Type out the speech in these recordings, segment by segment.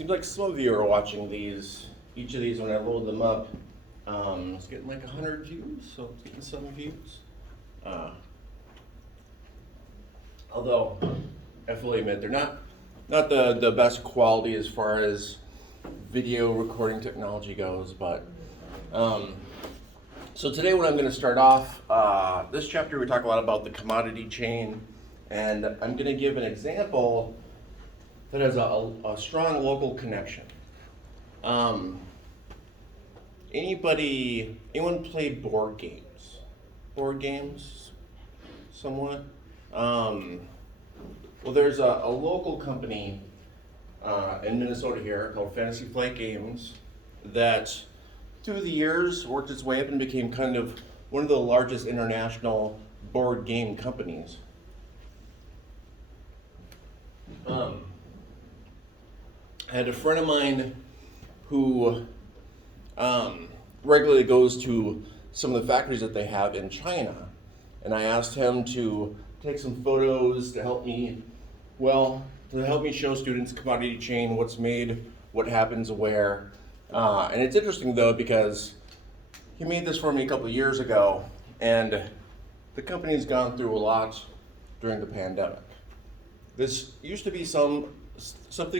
Seems like some of you are watching these, each of these when I load them up. It's getting like 100 views, so it's getting some views. Although, I fully admit, they're not the best quality as far as video recording technology goes, but so today when I'm going to start off, this chapter we talk a lot about the commodity chain, and I'm going to give an example that has a strong local connection. Anyone play board games? Board games, somewhat? Well, there's a local company in Minnesota here called Fantasy Flight Games that through the years worked its way up and became kind of one of the largest international board game companies. I had a friend of mine who regularly goes to some of the factories that they have in China, and I asked him to take some photos to help me show students commodity chain, what's made, what happens where. And it's interesting though because he made this for me a couple of years ago, and the company's gone through a lot during the pandemic. This used to be something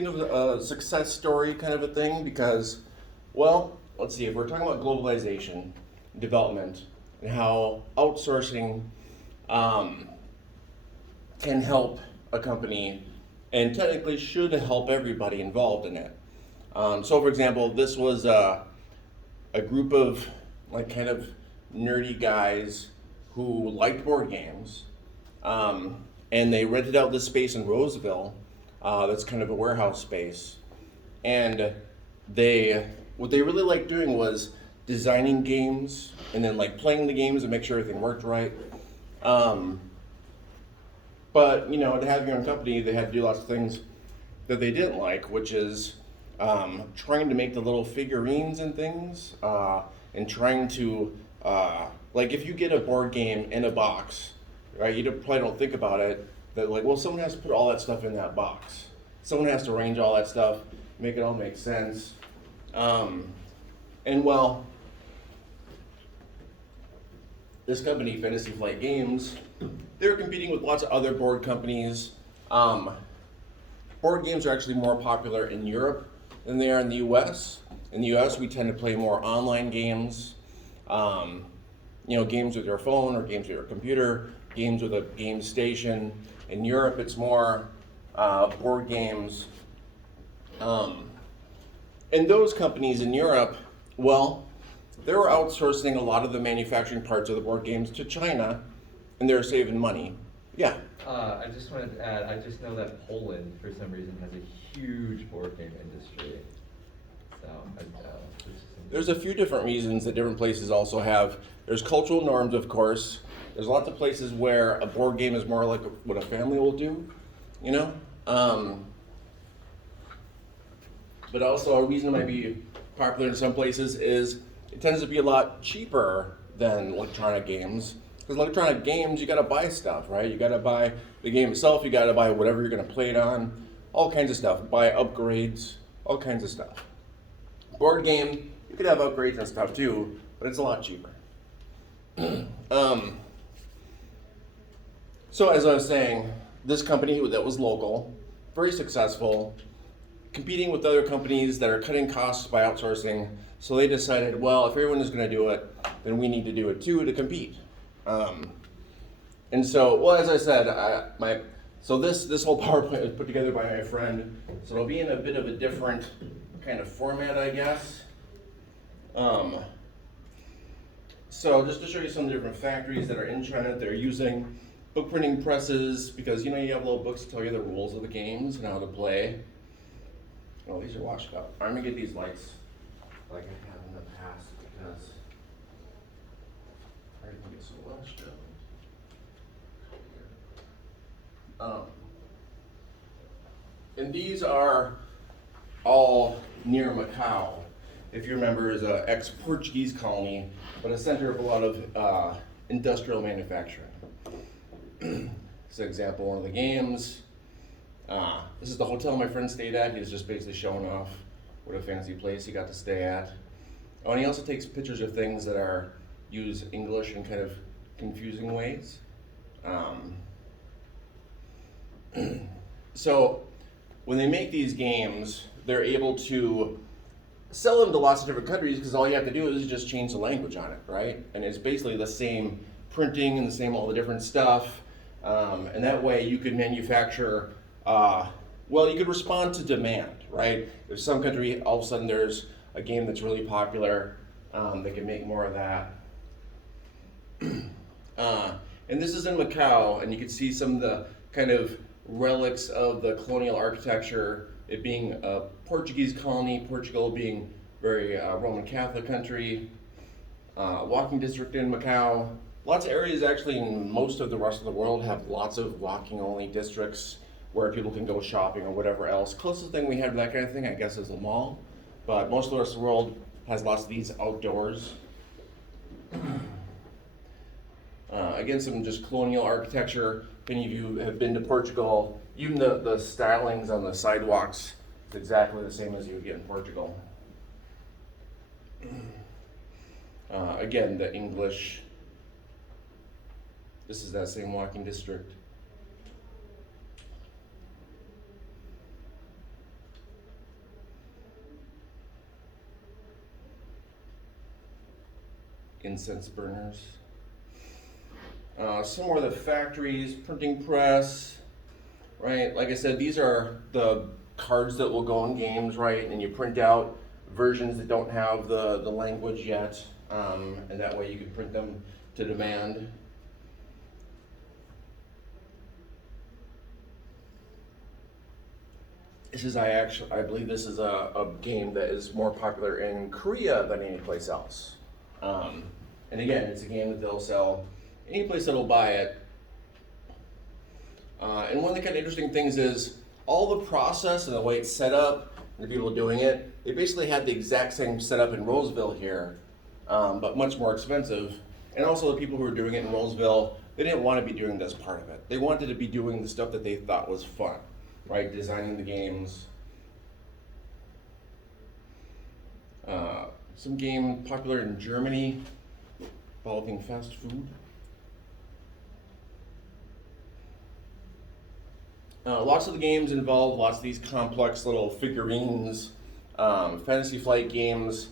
of a success story kind of a thing because, well, let's see, if we're talking about globalization, development, and how outsourcing can help a company and technically should help everybody involved in it. So for example, this was a group of like kind of nerdy guys who liked board games, and they rented out this space in Roseville that's kind of a warehouse space. And what they really liked doing was designing games and then like playing the games and make sure everything worked right. But to have your own company, they had to do lots of things that they didn't like, which is trying to make the little figurines and things, and trying to like if you get a board game in a box, right? You probably don't think about it that like, well, someone has to put all that stuff in that box. Someone has to arrange all that stuff, make it all make sense. And well, this company, Fantasy Flight Games, they're competing with lots of other board companies. Board games are actually more popular in Europe than they are in the US. In the US, we tend to play more online games, games with your phone or games with your computer, games with a game station. In Europe, it's more board games. And those companies in Europe, well, they were outsourcing a lot of the manufacturing parts of the board games to China, and they're saving money. Yeah. I just wanted to add, I just know that Poland, for some reason, has a huge board game industry. So, There's a few different reasons that different places also have. There's cultural norms, of course. There's lots of places where a board game is more like what a family will do, But also a reason it might be popular in some places is it tends to be a lot cheaper than electronic games. Because electronic games, you gotta buy stuff, right? You gotta buy the game itself, you gotta buy whatever you're gonna play it on, all kinds of stuff, buy upgrades, all kinds of stuff. Board game, you could have upgrades and stuff too, but it's a lot cheaper. So as I was saying, this company that was local, very successful, competing with other companies that are cutting costs by outsourcing. So they decided, well, if everyone is going to do it, then we need to do it too to compete. And so, well, as I said, this whole PowerPoint was put together by my friend. So it'll be in a bit of a different kind of format, I guess. So just to show you some of the different factories that are in China, they're using book printing presses because you have little books that tell you the rules of the games and how to play. Oh, these are washed up. I'm gonna get these lights like I have in the past because I didn't get so washed up. And these are all near Macau. If you remember, is an ex-Portuguese colony, but a center of a lot of industrial manufacturing. This is an example of one of the games. This is the hotel my friend stayed at. He was just basically showing off what a fancy place he got to stay at. Oh, and he also takes pictures of things that use English in kind of confusing ways. So when they make these games, they're able to sell them to lots of different countries because all you have to do is just change the language on it, right? And it's basically the same printing and the same all the different stuff. And that way you could manufacture, you could respond to demand, right? If some country, all of a sudden there's a game that's really popular, they can make more of that. And this is in Macau, and you can see some of the kind of relics of the colonial architecture, it being a Portuguese colony, Portugal being very Roman Catholic country, walking district in Macau. Lots of areas actually in most of the rest of the world have lots of walking only districts where people can go shopping or whatever else. Closest thing we have to that kind of thing, I guess, is a mall, but most of the rest of the world has lots of these outdoors. Again, some just colonial architecture. If any of you have been to Portugal, even the stylings on the sidewalks is exactly the same as you would get in Portugal. Again, the English. This is that same walking district. Incense burners. Some more of the factories, printing press, right? Like I said, these are the cards that will go in games, right? And you print out versions that don't have the language yet, and that way you can print them to demand. I believe this is a game that is more popular in Korea than any place else. And again, it's a game that they'll sell any place that'll buy it. And one of the kind of interesting things is all the process and the way it's set up, and the people doing it, they basically had the exact same setup in Roseville here, but much more expensive. And also the people who were doing it in Roseville, they didn't want to be doing this part of it. They wanted to be doing the stuff that they thought was fun, right? Designing the games. Some game popular in Germany involving fast food. Lots of the games involve lots of these complex little figurines. Fantasy Flight games,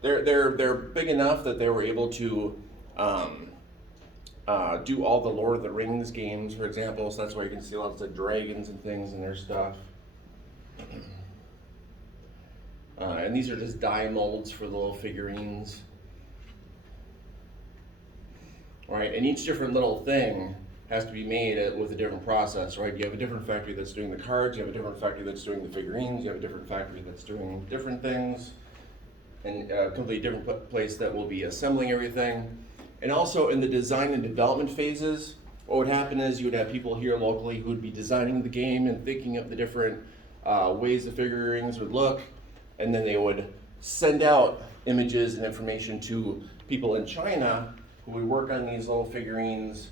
they're big enough that they were able to do all the Lord of the Rings games, for example. So that's why you can see lots of dragons and things in their stuff. And these are just die molds for the little figurines. All right, and each different little thing has to be made with a different process, right? You have a different factory that's doing the cards, you have a different factory that's doing the figurines, you have a different factory that's doing different things, and a completely different place that will be assembling everything. And also in the design and development phases, what would happen is you would have people here locally who would be designing the game and thinking of the different ways the figurines would look, and then they would send out images and information to people in China who would work on these little figurines,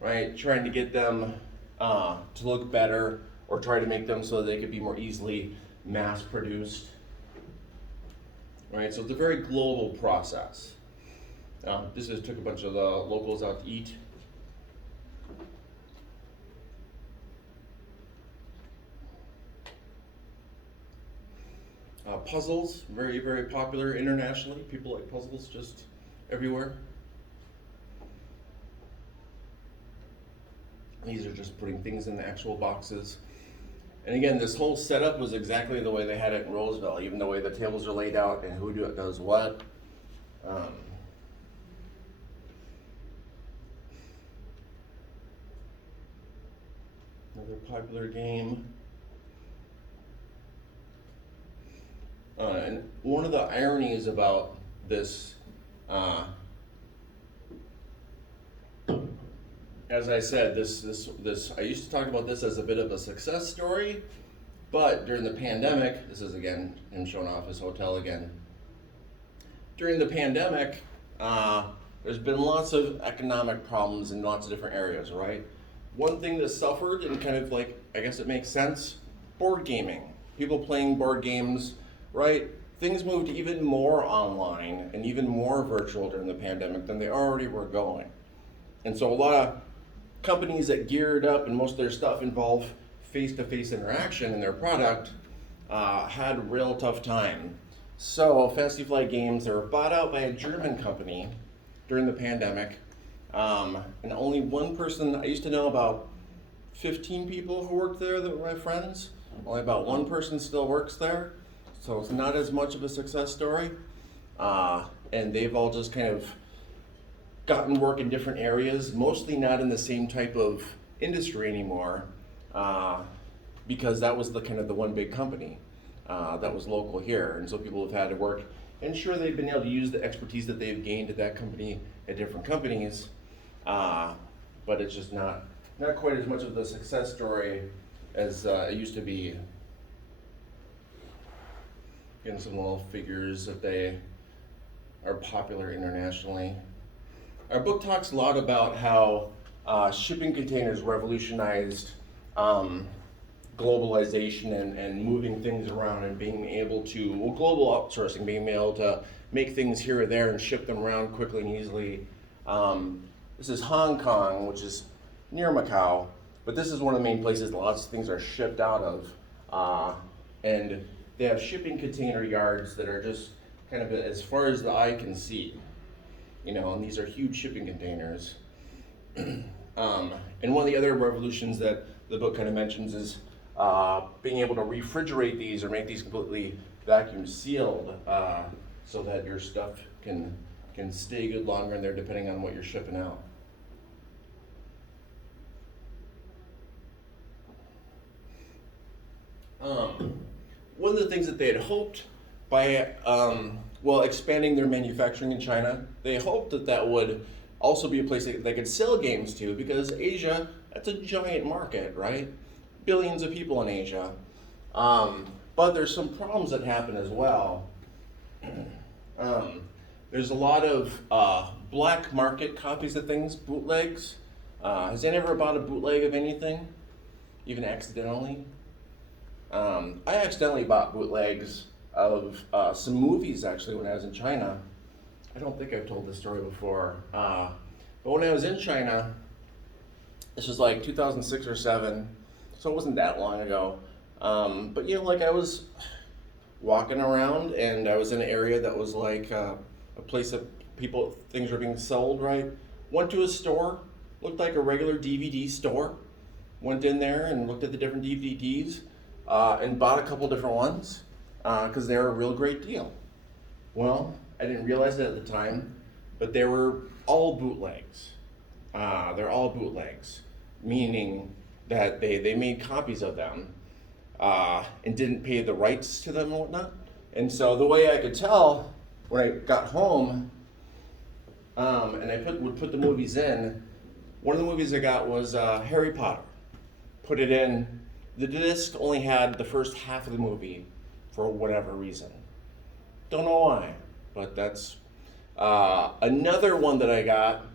right, trying to get them to look better or try to make them so that they could be more easily mass produced, right? So it's a very global process. This just took a bunch of the locals out to eat. Puzzles, very, very popular internationally. People like puzzles just everywhere. These are just putting things in the actual boxes. And again, this whole setup was exactly the way they had it in Roseville, even the way the tables are laid out and who does what. Another popular game. And one of the ironies about this, as I said, this I used to talk about this as a bit of a success story, but during the pandemic, this is again him showing off his hotel again. During the pandemic, there's been lots of economic problems in lots of different areas, right? One thing that suffered and kind of like, I guess it makes sense, board gaming, people playing board games, right? Things moved even more online and even more virtual during the pandemic than they already were going. And so a lot of companies that geared up and most of their stuff involved face-to-face interaction in their product had a real tough time. So Fantasy Flight Games, they were bought out by a German company during the pandemic. And only one person, I used to know about 15 people who worked there that were my friends. Only about one person still works there. So it's not as much of a success story. And they've all just kind of gotten work in different areas, mostly not in the same type of industry anymore, because that was the kind of the one big company that was local here. And so people have had to work, and sure, they've been able to use the expertise that they've gained at that company at different companies, but it's just not quite as much of the success story as it used to be. Getting some little figures that they are popular internationally. Our book talks a lot about how shipping containers revolutionized globalization and moving things around and being able to, well, global outsourcing, being able to make things here or there and ship them around quickly and easily. This is Hong Kong, which is near Macau, but this is one of the main places lots of things are shipped out of. And they have shipping container yards that are just kind of as far as the eye can see, and these are huge shipping containers. And one of the other revolutions that the book kind of mentions is being able to refrigerate these or make these completely vacuum sealed so that your stuff can stay good longer in there depending on what you're shipping out. One of the things that they had hoped by expanding their manufacturing in China, they hoped that would also be a place that they could sell games to, because Asia, that's a giant market, right? Billions of people in Asia. But there's some problems that happen as well. There's a lot of black market copies of things, bootlegs. Has anyone ever bought a bootleg of anything, even accidentally? I accidentally bought bootlegs of some movies actually when I was in China. I don't think I've told this story before. But when I was in China, this was like 2006 or 7, so it wasn't that long ago. But I was walking around and I was in an area that was like a place that things were being sold, right? Went to a store, looked like a regular DVD store. Went in there and looked at the different DVDs and bought a couple different ones because they were a real great deal. Well, I didn't realize it at the time, but they were all bootlegs. They're all bootlegs, meaning that they made copies of them and didn't pay the rights to them and whatnot. And so the way I could tell when I got home and I would put the movies in, one of the movies I got was Harry Potter. Put it in. The disc only had the first half of the movie for whatever reason. Don't know why, but that's another one that I got.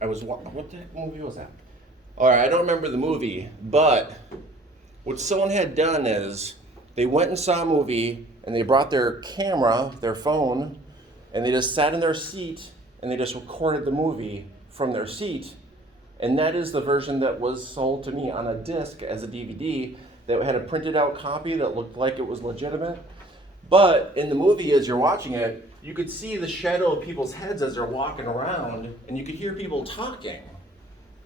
What the heck movie was that? All right, I don't remember the movie, but what someone had done is they went and saw a movie and they brought their camera, their phone, and they just sat in their seat and they just recorded the movie from their seat. And that is the version that was sold to me on a disc as a DVD that had a printed out copy that looked like it was legitimate. But in the movie, as you're watching it, you could see the shadow of people's heads as they're walking around, and you could hear people talking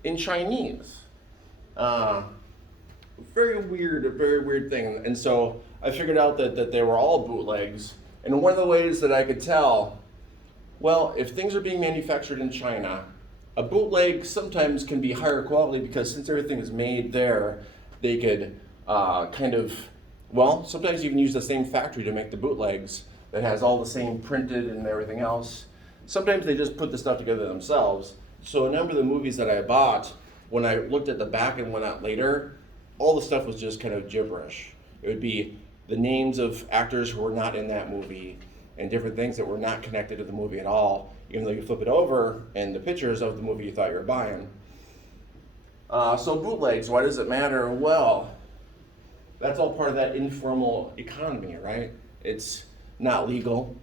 in Chinese. Very weird thing. And so I figured out that they were all bootlegs. And one of the ways that I could tell, well, if things are being manufactured in China, a bootleg sometimes can be higher quality because since everything is made there, they could sometimes even use the same factory to make the bootlegs that has all the same printed and everything else. Sometimes they just put the stuff together themselves. So a number of the movies that I bought, when I looked at the back and went out later, all the stuff was just kind of gibberish. It would be the names of actors who were not in that movie and different things that were not connected to the movie at all, even though you flip it over and the pictures of the movie you thought you were buying. So bootlegs, why does it matter? Well, that's all part of that informal economy, right? It's not legal.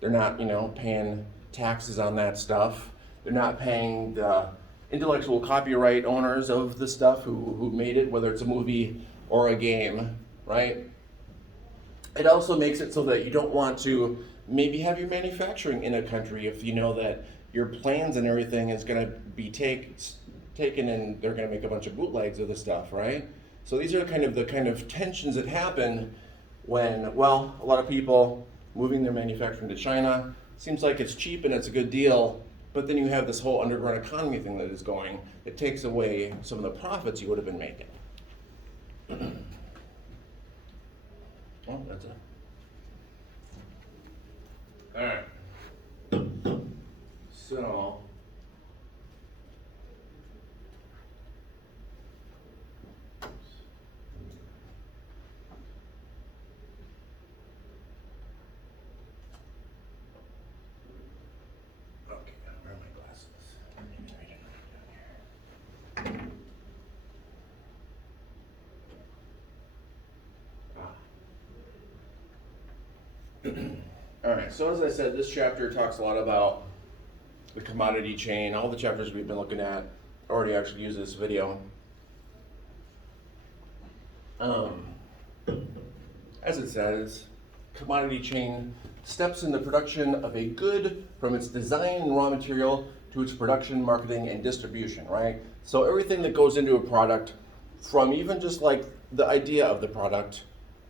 They're not, paying taxes on that stuff. They're not paying the intellectual copyright owners of the stuff who made it, whether it's a movie or a game, right? It also makes it so that you don't want to maybe have your manufacturing in a country if you know that your plans and everything is going to be taken and they're going to make a bunch of bootlegs of the stuff, right? So these are the kind of tensions that happen when, well, a lot of people moving their manufacturing to China, seems like it's cheap and it's a good deal, but then you have this whole underground economy thing that is going, it takes away some of the profits you would have been making. Well, that's it. All right. So, okay, where are my glasses? I didn't even read it down here. All right, so as I said, this chapter talks a lot about the commodity chain. All the chapters we've been looking at already actually use this video. As it says, commodity chain steps in the production of a good from its design and raw material to its production, marketing, and distribution, right? So everything that goes into a product, from even just like the idea of the product,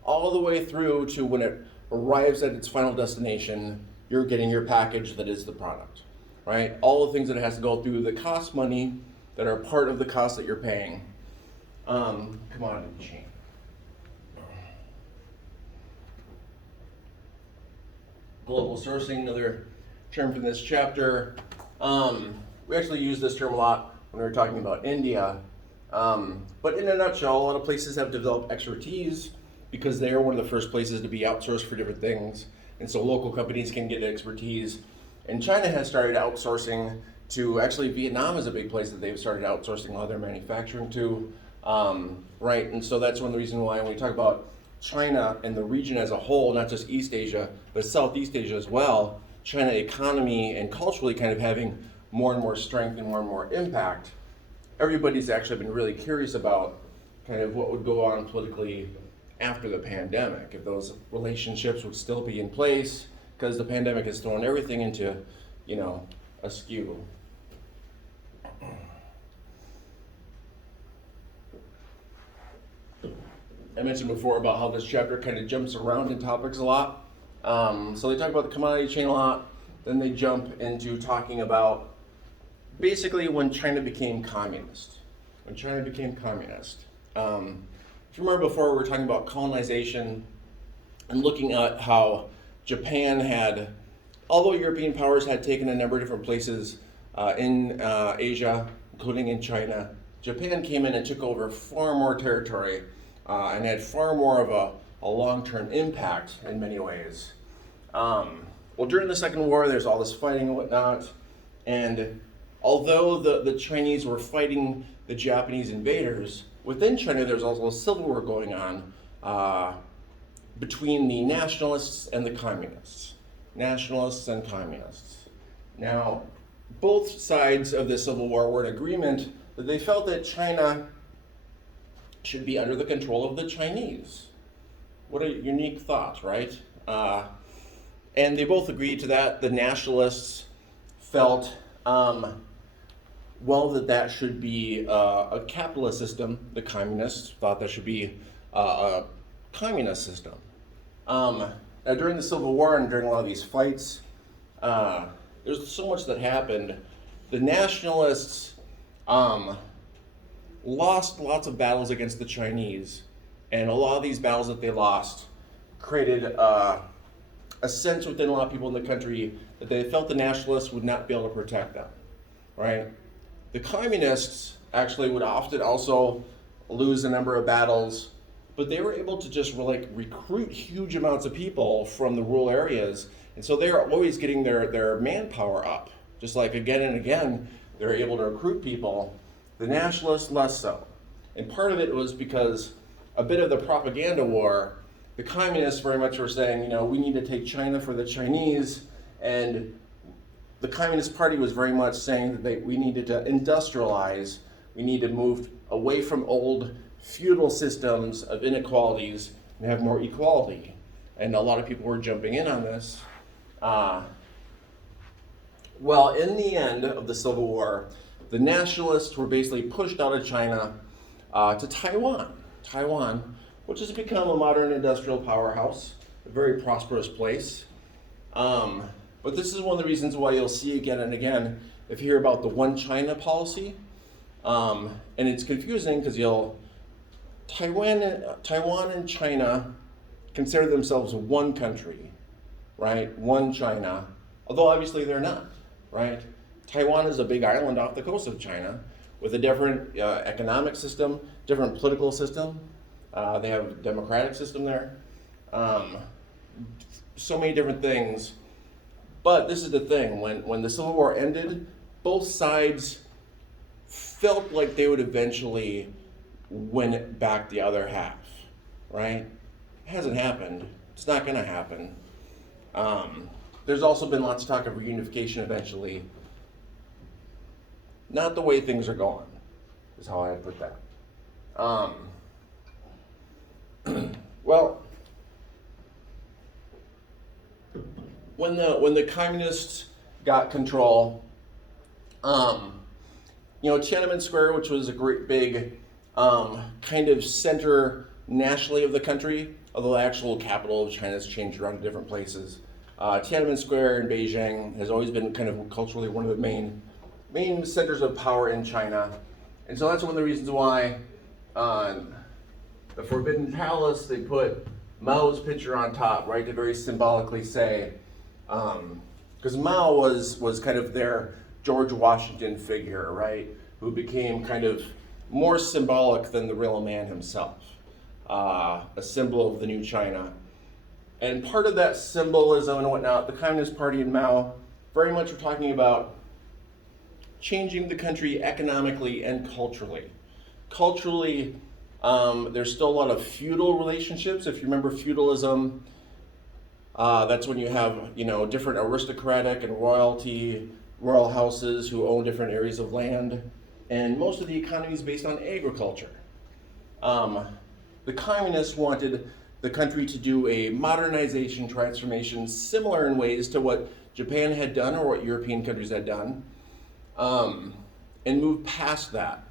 all the way through to when it arrives at its final destination, you're getting your package that is the product, right? All the things that it has to go through that cost money, that are part of the cost that you're paying. Commodity chain. Global sourcing, another term from this chapter. We actually use this term a lot when we were talking about India. But in a nutshell, a lot of places have developed expertise because they are one of the first places to be outsourced for different things. And so local companies can get expertise. And China has started outsourcing to, actually Vietnam is a big place that they've started outsourcing a lot of their manufacturing to, right? And so that's one of the reasons why when we talk about China and the region as a whole, not just East Asia, but Southeast Asia as well, China economy and culturally kind of having more and more strength and more impact, everybody's actually been really curious about kind of what would go on politically after the pandemic, if those relationships would still be in place, because the pandemic has thrown everything into, askew. I mentioned before about how this chapter kind of jumps around in topics a lot. So they talk about the commodity chain a lot, then they jump into talking about basically when China became communist. When China became communist. If you remember before, we were talking about colonization and looking at how Japan had, although European powers had taken a number of different places in Asia, including in China, Japan came in and took over far more territory and had far more of a long-term impact in many ways. Well, during the Second War, there's all this fighting and whatnot, and although the Chinese were fighting the Japanese invaders, within China there's also a civil war going on between the nationalists and the communists. Nationalists and communists. Now, both sides of the civil war were in agreement that they felt that China should be under the control of the Chinese. What a unique thought, right? And they both agreed to that. The nationalists felt, that should be a capitalist system. The communists thought that should be a communist system. Now during the Civil War and during a lot of these fights, there's so much that happened. The nationalists lost lots of battles against the Chinese, and a lot of these battles that they lost created a sense within a lot of people in the country that they felt the nationalists would not be able to protect them, right? The communists actually would often also lose a number of battles, but they were able to just recruit huge amounts of people from the rural areas, and so they are always getting their manpower up. Just like again and again, they're able to recruit people. The nationalists less so. And part of it was because a bit of the propaganda war, the communists very much were saying, we need to take China for the Chinese, and the Communist Party was very much saying that we needed to industrialize, we need to move away from old feudal systems of inequalities and have more equality. And a lot of people were jumping in on this. Well, in the end of the Civil War, the nationalists were basically pushed out of China to Taiwan, which has become a modern industrial powerhouse, a very prosperous place. But this is one of the reasons why you'll see again and again, if you hear about the one China policy, and it's confusing because Taiwan and China consider themselves one country, right? One China, although obviously they're not, right? Taiwan is a big island off the coast of China with a different economic system, different political system. They have a democratic system there. So many different things. But this is the thing, when the Civil War ended, both sides felt like they would eventually win it back the other half, right? It hasn't happened. It's not going to happen. There's also been lots of talk of reunification eventually. Not the way things are going, is how I put that. Well, when the communists got control, Tiananmen Square, which was a great big kind of center nationally of the country, although the actual capital of China has changed around to different places. Tiananmen Square in Beijing has always been kind of culturally one of the main centers of power in China. And so that's one of the reasons why the Forbidden Palace, they put Mao's picture on top, right, to very symbolically say, because Mao was kind of their George Washington figure, right, who became kind of more symbolic than the real man himself, a symbol of the new China. And part of that symbolism and whatnot, the Communist Party and Mao very much were talking about changing the country economically and culturally. Culturally, there's still a lot of feudal relationships. If you remember feudalism, that's when you have different aristocratic and royal houses who own different areas of land, and most of the economy is based on agriculture. The communists wanted the country to do a modernization transformation similar in ways to what Japan had done or what European countries had done, and move past that.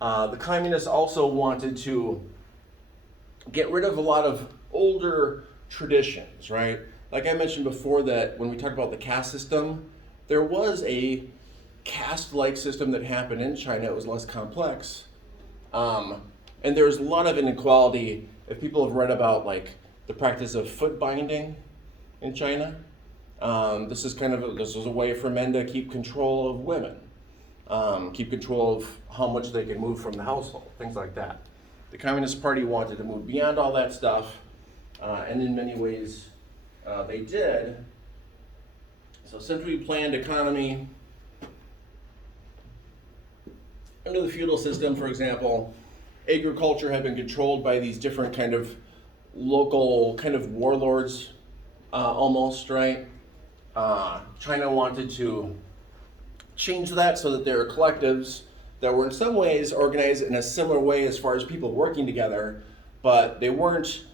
The communists also wanted to get rid of a lot of older traditions, right? Like I mentioned before, that when we talked about the caste system, there was a caste-like system that happened in China. It was less complex. And there's a lot of inequality. If people have read about like the practice of foot binding in China, this is a way for men to keep control of women, keep control of how much they can move from the household, things like that. The Communist Party wanted to move beyond all that stuff, and in many ways they did. So centrally planned economy. Under the feudal system, for example, agriculture had been controlled by these different kind of local kind of warlords, almost, right? China wanted to change that so that there are collectives that were in some ways organized in a similar way as far as people working together, but they weren't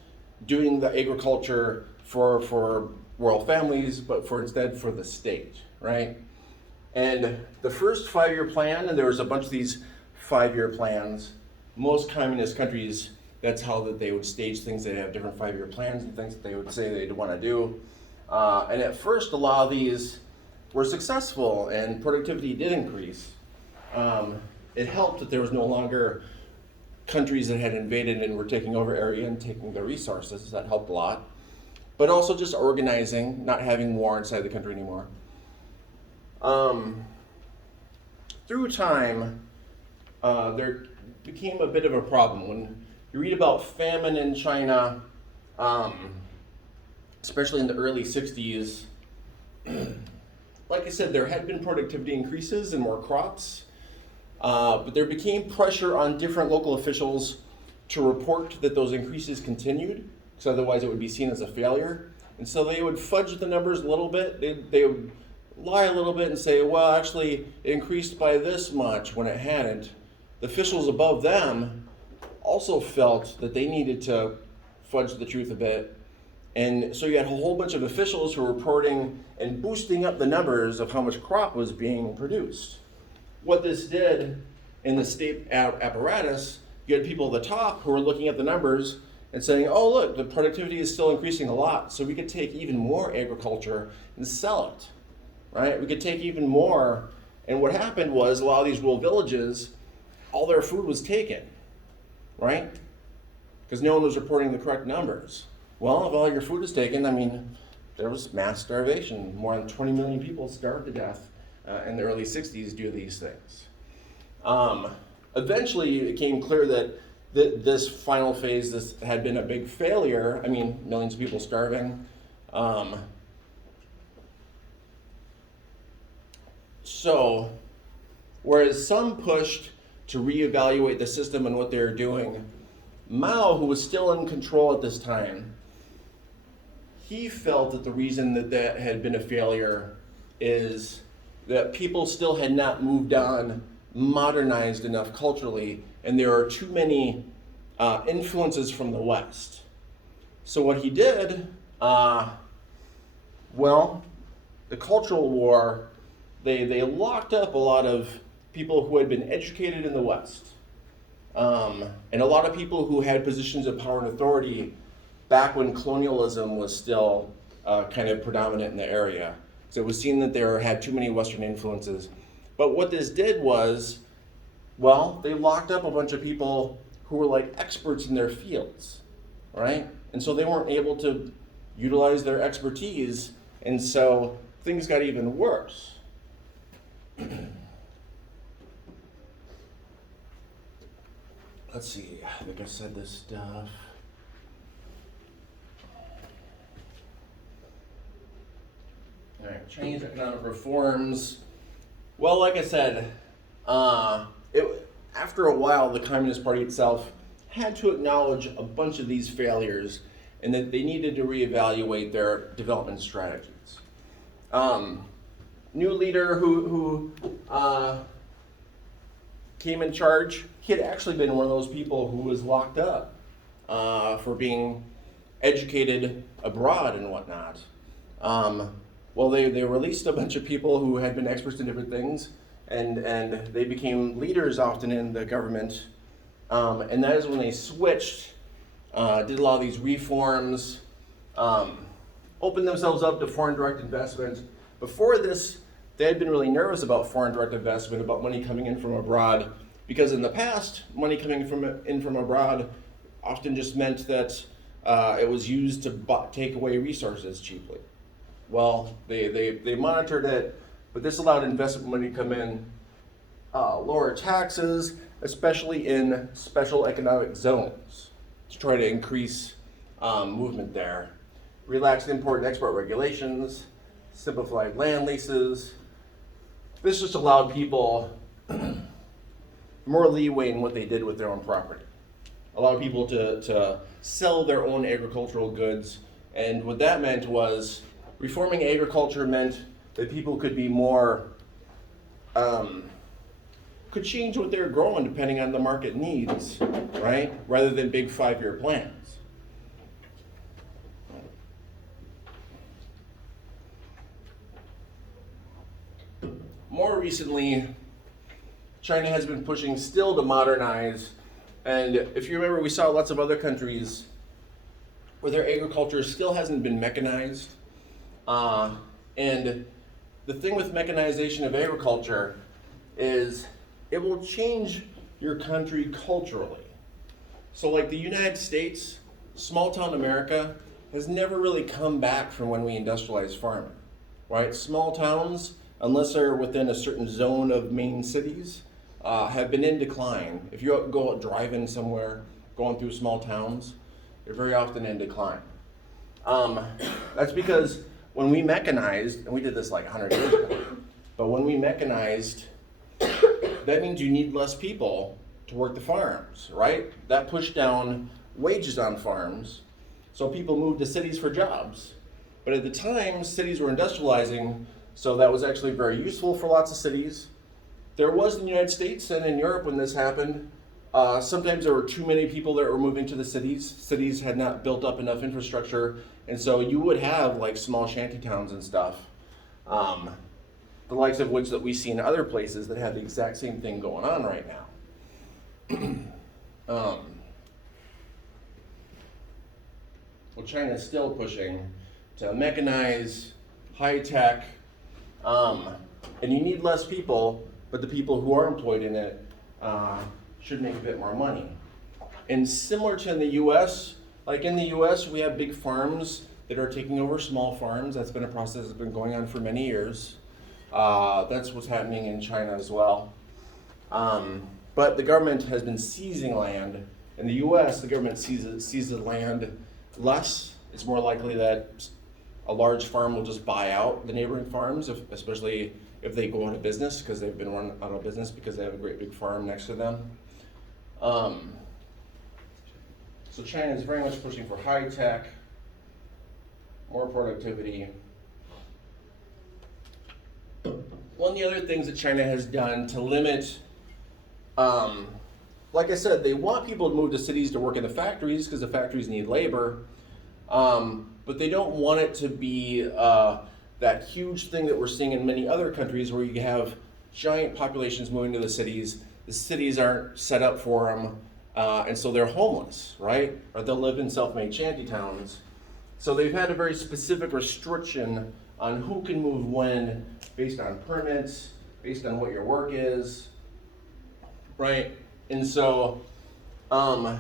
doing the agriculture for royal families, but instead for the state, right? And the first 5-year plan, and there was a bunch of these 5-year plans, most communist countries, that's how that they would stage things. They'd have different 5-year plans and things that they would say they'd want to do. And at first, a lot of these were successful and productivity did increase. It helped that there was no longer countries that had invaded and were taking over area and taking their resources. That helped a lot. But also just organizing, not having war inside the country anymore. Through time, there became a bit of a problem. When you read about famine in China, especially in the early 60s, like I said, there had been productivity increases and more crops, but there became pressure on different local officials to report that those increases continued, because otherwise it would be seen as a failure. And so they would fudge the numbers a little bit. They would lie a little bit and say, well, actually, it increased by this much when it hadn't. The officials above them also felt that they needed to fudge the truth a bit. And so you had a whole bunch of officials who were reporting and boosting up the numbers of how much crop was being produced. What this did in the state apparatus, you had people at the top who were looking at the numbers and saying, oh, look, the productivity is still increasing a lot, so we could take even more agriculture and sell it, right? We could take even more. And what happened was a lot of these rural villages, all their food was taken, right? Because no one was reporting the correct numbers. Well, if all your food is taken, I mean, there was mass starvation. More than 20 million people starved to death in the early 60s due to these things. Eventually, it became clear that this final phase, this had been a big failure. I mean, millions of people starving. So, whereas some pushed to reevaluate the system and what they were doing, Mao, who was still in control at this time, he felt that the reason that had been a failure is that people still had not moved on, modernized enough culturally, and there are too many influences from the West. So what he did, the Cultural War, they locked up a lot of people who had been educated in the West. And a lot of people who had positions of power and authority back when colonialism was still kind of predominant in the area. So it was seen that there had too many Western influences. But what this did was, they locked up a bunch of people who were like experts in their fields, right? And so they weren't able to utilize their expertise, and so things got even worse. Let's see, I think I said this stuff. All right, Chinese economic reforms. Well, like I said, after a while, the Communist Party itself had to acknowledge a bunch of these failures and that they needed to reevaluate their development strategies. New leader who came in charge, he had actually been one of those people who was locked up for being educated abroad and whatnot. They released a bunch of people who had been experts in different things, and they became leaders often in the government. And that is when they switched, did a lot of these reforms, opened themselves up to foreign direct investment. Before this, they had been really nervous about foreign direct investment, about money coming in from abroad, because in the past, money coming in from abroad often just meant that it was used to take away resources cheaply. Well, they monitored it, but this allowed investment money to come in, lower taxes, especially in special economic zones, to try to increase movement there. Relaxed import and export regulations, simplified land leases. This just allowed people more leeway in what they did with their own property. Allowed people to sell their own agricultural goods, and what that meant was reforming agriculture meant that people could be more, could change what they're growing depending on the market needs, right? Rather than big 5-year plans. More recently, China has been pushing still to modernize, and if you remember, we saw lots of other countries where their agriculture still hasn't been mechanized. And the thing with mechanization of agriculture is it will change your country culturally. So like the United States, small town America has never really come back from when we industrialized farming, right? Small towns, unless they're within a certain zone of main cities, have been in decline. If you go out driving somewhere, going through small towns, they're very often in decline. That's because when we mechanized, and we did this like 100 years ago, but when we mechanized, that means you need less people to work the farms, right? That pushed down wages on farms, so people moved to cities for jobs. But at the time, cities were industrializing, so that was actually very useful for lots of cities. There was in the United States and in Europe when this happened, sometimes there were too many people that were moving to the cities. Cities had not built up enough infrastructure, and so you would have like small shanty towns and stuff, the likes of which that we see in other places that have the exact same thing going on right now. Well, China is still pushing to mechanize, high tech, and you need less people, but the people who are employed in it should make a bit more money. And similar to in the US, like in the US, we have big farms that are taking over small farms. That's been a process that's been going on for many years. That's what's happening in China as well. But the government has been seizing land. In the US, the government seizes land less. It's more likely that a large farm will just buy out the neighboring farms, especially if they go out of business, because they've been run out of business because they have a great big farm next to them. So China is very much pushing for high tech, more productivity. One of the other things that China has done to limit, like I said, they want people to move to cities to work in the factories because the factories need labor, but they don't want it to be that huge thing that we're seeing in many other countries where you have giant populations moving to the cities aren't set up for them, and so they're homeless, right? Or they'll live in self-made shanty towns. So they've had a very specific restriction on who can move when, based on permits, based on what your work is, right? And so, so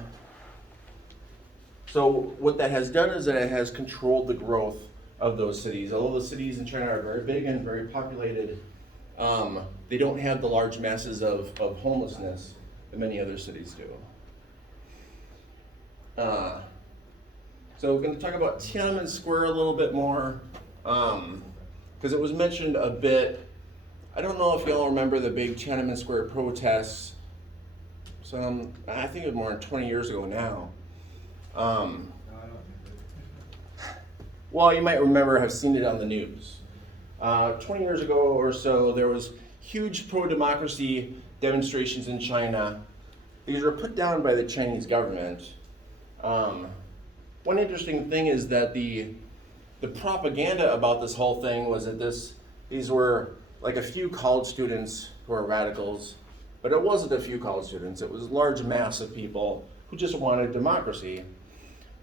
what that has done is that it has controlled the growth of those cities. Although the cities in China are very big and very populated, they don't have the large masses of homelessness that many other cities do. So we're going to talk about Tiananmen Square a little bit more, because it was mentioned a bit. I don't know if y'all remember the big Tiananmen Square protests. I think it was more than 20 years ago now. Well, you might remember, have seen it on the news. 20 years ago or so, there was huge pro-democracy demonstrations in China. These were put down by the Chinese government. One interesting thing is that the propaganda about this whole thing was that these were like a few college students who are radicals, but it wasn't a few college students. It was a large mass of people who just wanted democracy.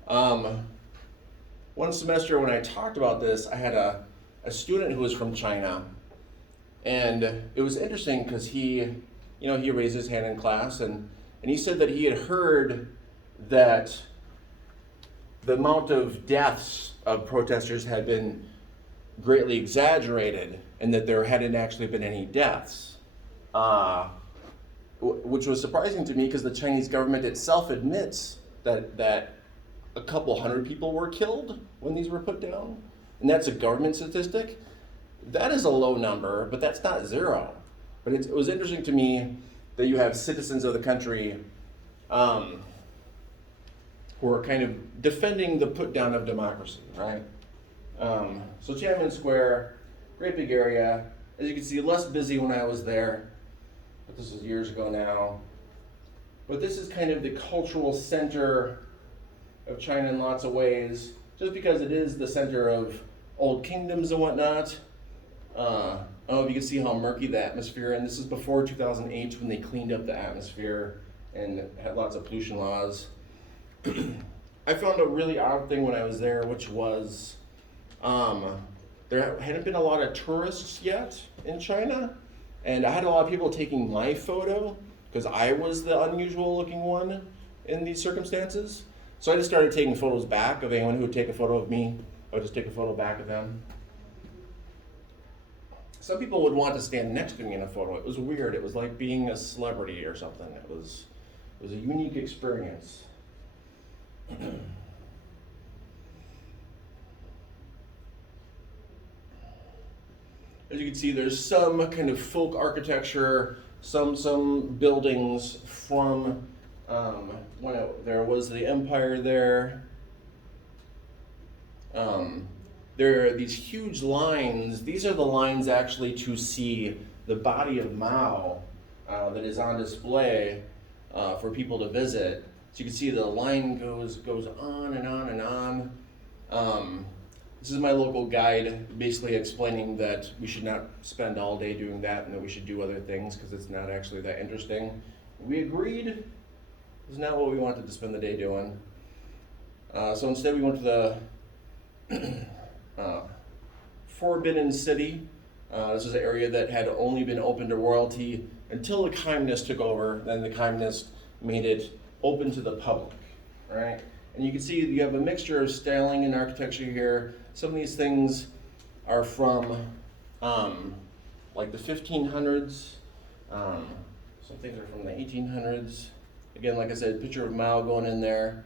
One semester when I talked about this, I had a student who was from China, and it was interesting because he raised his hand in class, and he said that he had heard that the amount of deaths of protesters had been greatly exaggerated, and that there hadn't actually been any deaths, which was surprising to me because the Chinese government itself admits that a couple hundred people were killed when these were put down, and that's a government statistic. That is a low number, but that's not zero. But it was interesting to me that you have citizens of the country who are kind of defending the put down of democracy, right? So Tiananmen Square, great big area. As you can see, less busy when I was there, but this was years ago now. But this is kind of the cultural center of China in lots of ways, just because it is the center of old kingdoms and whatnot. I don't know if you can see how murky the atmosphere, and this is before 2008 when they cleaned up the atmosphere and had lots of pollution laws. I found a really odd thing when I was there, which was there hadn't been a lot of tourists yet in China, and I had a lot of people taking my photo because I was the unusual looking one in these circumstances. So I just started taking photos back of anyone who would take a photo of me. I would just take a photo back of them. Some people would want to stand next to me in a photo. It was weird. It was like being a celebrity or something. It was a unique experience. As you can see, there's some kind of folk architecture some buildings from when there was the empire there. There are these huge lines. These are the lines actually to see the body of Mao that is on display for people to visit. So you can see the line goes on and on and on. This is my local guide basically explaining that we should not spend all day doing that and that we should do other things because it's not actually that interesting. We agreed it's not what we wanted to spend the day doing. So instead we went to the Forbidden City. This is an area that had only been open to royalty until the communists took over. Then the communists made it open to the public, right? And you can see you have a mixture of styling and architecture here. Some of these things are from like the 1500s. Some things are from the 1800s. Again, like I said, picture of Mao going in there.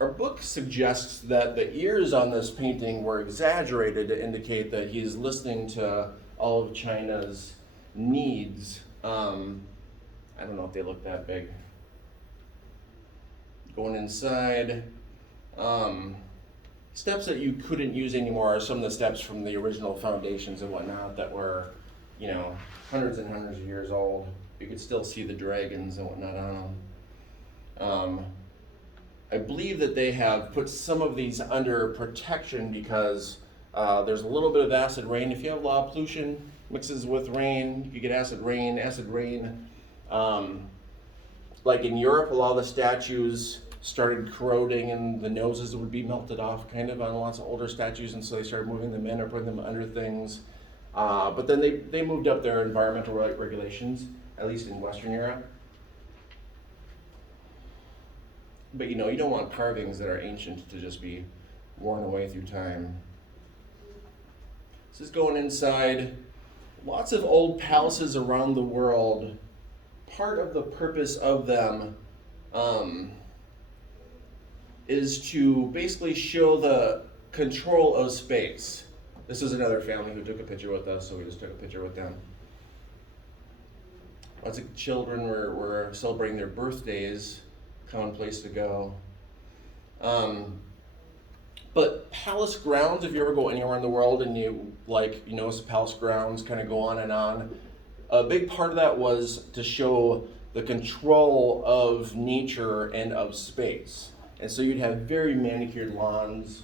Our book suggests that the ears on this painting were exaggerated to indicate that he's listening to all of China's needs. I don't know if they look that big. Going inside. Steps that you couldn't use anymore are some of the steps from the original foundations and whatnot that were, hundreds and hundreds of years old. You could still see the dragons and whatnot on them. I believe that they have put some of these under protection because there's a little bit of acid rain. If you have a lot of pollution mixes with rain, you get acid rain. Like in Europe, a lot of the statues started corroding and the noses would be melted off kind of on lots of older statues, and so they started moving them in or putting them under things. But then they moved up their environmental regulations, at least in Western Europe. But you don't want carvings that are ancient to just be worn away through time. This is going inside. Lots of old palaces around the world. Part of the purpose of them is to basically show the control of space. This is another family who took a picture with us, so we just took a picture with them. Lots of children were celebrating their birthdays. Common place to go. But palace grounds, if you ever go anywhere in the world and you notice palace grounds kind of go on and on, a big part of that was to show the control of nature and of space. And so you'd have very manicured lawns,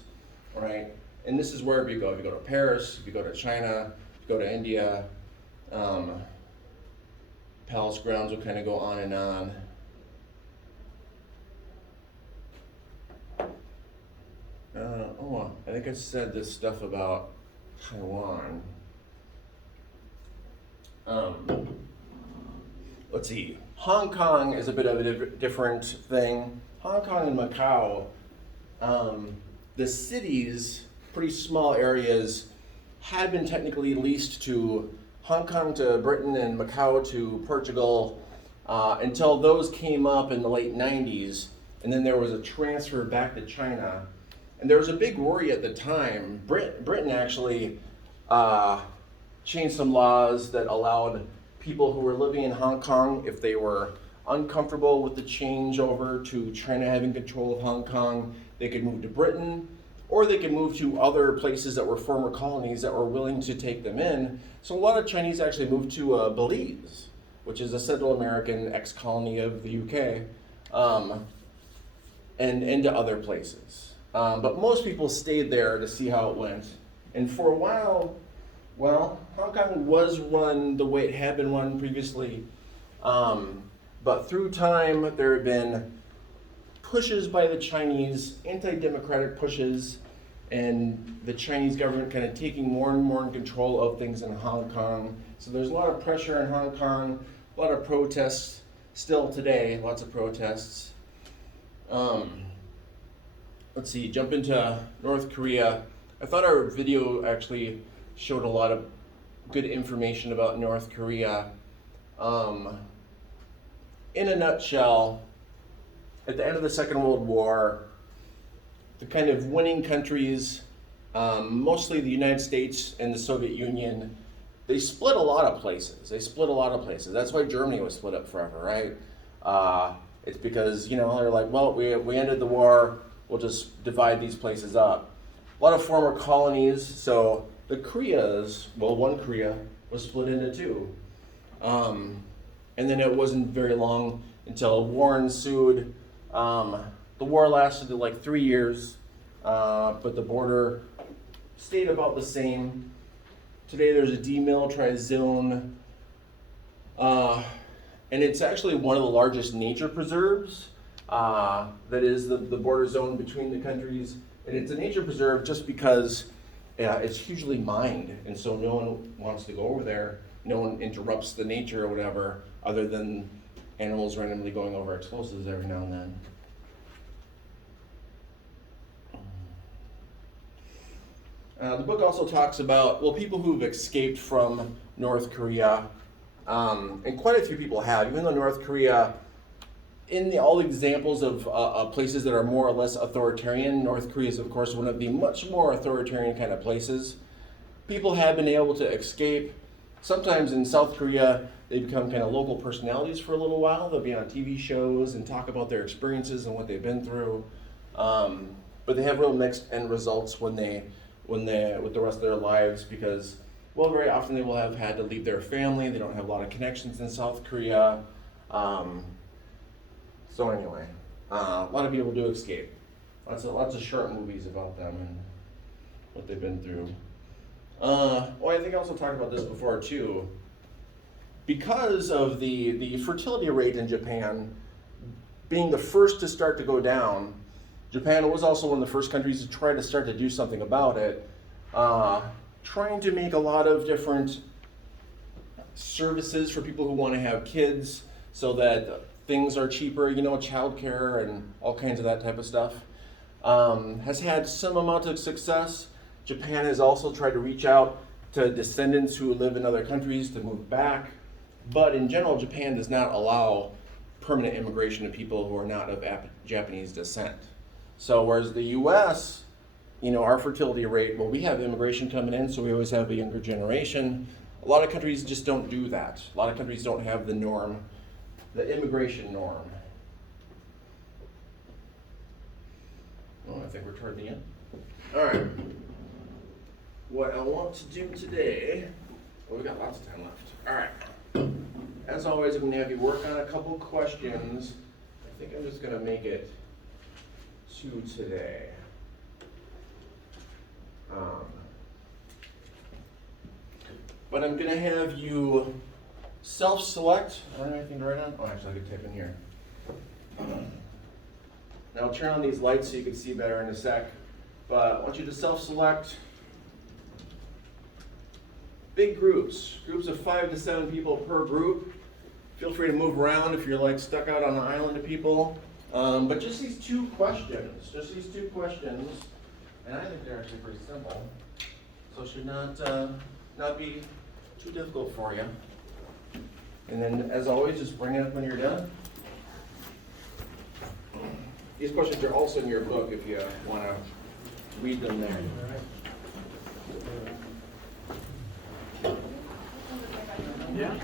right? And this is wherever you go. If you go to Paris, if you go to China, if you go to India, palace grounds will kind of go on and on. I think I said this stuff about Taiwan. Let's see. Hong Kong is a bit of a different thing. Hong Kong and Macau, the cities, pretty small areas, had been technically leased to Hong Kong to Britain and Macau to Portugal until those came up in the late 90s, and then there was a transfer back to China. And there was a big worry at the time. Britain actually changed some laws that allowed people who were living in Hong Kong, if they were uncomfortable with the change over to China having control of Hong Kong, they could move to Britain, or they could move to other places that were former colonies that were willing to take them in. So a lot of Chinese actually moved to Belize, which is a Central American ex-colony of the UK, and into other places. But most people stayed there to see how it went. And for a while, Hong Kong was run the way it had been run previously. But through time, there have been pushes by the Chinese, anti-democratic pushes, and the Chinese government kind of taking more and more in control of things in Hong Kong. So there's a lot of pressure in Hong Kong, a lot of protests still today, lots of protests. Let's see, jump into North Korea. I thought our video actually showed a lot of good information about North Korea. In a nutshell, at the end of the Second World War, the kind of winning countries, mostly the United States and the Soviet Union, they split a lot of places. That's why Germany was split up forever, right? It's because, they're like, well, we ended the war, we'll just divide these places up. A lot of former colonies, so the Koreas, well, one Korea was split into two. And then it wasn't very long until a war ensued. The war lasted like 3 years, but the border stayed about the same. Today there's a demilitarized zone, and it's actually one of the largest nature preserves. That is the border zone between the countries. And it's a nature preserve just because it's hugely mined, and so no one wants to go over there. No one interrupts the nature or whatever, other than animals randomly going over explosives every now and then. The book also talks about, people who've escaped from North Korea, and quite a few people have, even though North Korea, in all the examples of places that are more or less authoritarian, North Korea is of course one of the much more authoritarian kind of places. People have been able to escape. Sometimes in South Korea, they become kind of local personalities for a little while. They'll be on TV shows and talk about their experiences and what they've been through. But they have real mixed end results when they with the rest of their lives, because, very often they will have had to leave their family. They don't have a lot of connections in South Korea. So anyway, a lot of people do escape. Lots of short movies about them and what they've been through. I think I also talked about this before too. Because of the fertility rate in Japan being the first to start to go down, Japan was also one of the first countries to try to start to do something about it, trying to make a lot of different services for people who want to have kids so that things are cheaper, childcare and all kinds of that type of stuff. Has had some amount of success. Japan has also tried to reach out to descendants who live in other countries to move back. But in general, Japan does not allow permanent immigration to people who are not of Japanese descent. So whereas the US, our fertility rate, we have immigration coming in, so we always have a younger generation. A lot of countries just don't do that. A lot of countries don't have the norm, the immigration norm. I think we're toward the end. All right. What I want to do today, we got lots of time left. All right. As always, I'm going to have you work on a couple questions. I think I'm just going to make it 2 today. But I'm going to have you self-select. I don't have anything to write on. Actually, I could type in here. Now I'll turn on these lights so you can see better in a sec. But I want you to self-select big groups of 5 to 7 people per group. Feel free to move around if you're stuck out on an island of people. But just these 2 questions, and I think they're actually pretty simple. So it should not be too difficult for you. And then, as always, just bring it up when you're done. These questions are also in your book if you want to read them there. Yeah.